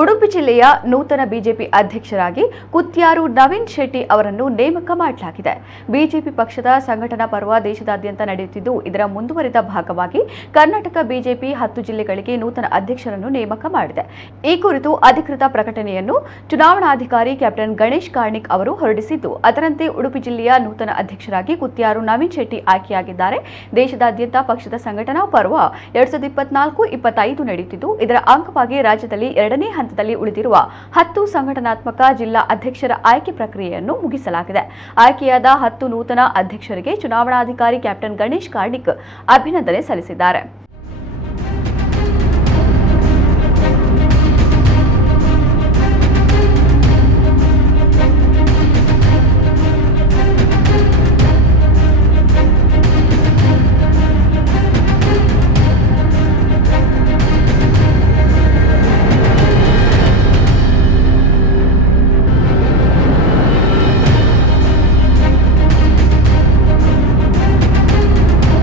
ಉಡುಪಿ ಜಿಲ್ಲೆಯ ನೂತನ ಬಿಜೆಪಿ ಅಧ್ಯಕ್ಷರಾಗಿ ಕುತ್ಯಾರು ನವೀನ್ ಶೆಟ್ಟಿ ಅವರನ್ನು ನೇಮಕ ಮಾಡಲಾಗಿದೆ. ಬಿಜೆಪಿ ಪಕ್ಷದ ಸಂಘಟನಾ ಪರ್ವ ದೇಶದಾದ್ಯಂತ ನಡೆಯುತ್ತಿದ್ದು, ಇದರ ಮುಂದುವರಿದ ಭಾಗವಾಗಿ ಕರ್ನಾಟಕ ಬಿಜೆಪಿ 10 ಜಿಲ್ಲೆಗಳಿಗೆ ನೂತನ ಅಧ್ಯಕ್ಷರನ್ನು ನೇಮಕ ಮಾಡಿದೆ. ಈ ಕುರಿತು ಅಧಿಕೃತ ಪ್ರಕಟಣೆಯನ್ನು ಚುನಾವಣಾಧಿಕಾರಿ ಕ್ಯಾಪ್ಟನ್ ಗಣೇಶ್ ಕಾರ್ಣಿಕ್ ಅವರು ಹೊರಡಿಸಿದ್ದು, ಅದರಂತೆ ಉಡುಪಿ ಜಿಲ್ಲೆಯ ನೂತನ ಅಧ್ಯಕ್ಷರಾಗಿ ಕುತ್ಯಾರು ನವೀನ್ ಶೆಟ್ಟಿ ಆಯ್ಕೆಯಾಗಿದ್ದಾರೆ. ದೇಶದಾದ್ಯಂತ ಪಕ್ಷದ ಸಂಘಟನಾ ಪರ್ವ 2024-25 ನಡೆಯುತ್ತಿದ್ದು, ಇದರ ಅಂಗವಾಗಿ ರಾಜ್ಯದಲ್ಲಿ 2ನೇ ಹಂತದಲ್ಲಿ ಉಳಿದಿರುವ 10 ಸಂಘಟನಾತ್ಮಕ ಜಿಲ್ಲಾ ಅಧ್ಯಕ್ಷರ ಆಯ್ಕೆ ಪ್ರಕ್ರಿಯೆಯನ್ನು ಮುಗಿಸಲಾಗಿದೆ. ಆಯ್ಕೆಯಾದ 10 ನೂತನ ಅಧ್ಯಕ್ಷರಿಗೆ ಚುನಾವಣಾಧಿಕಾರಿ ಕ್ಯಾಪ್ಟನ್ ಗಣೇಶ್ ಕಾರ್ಣಿಕ್ ಅಭಿನಂದನೆ ಸಲ್ಲಿಸಿದ್ದಾರೆ.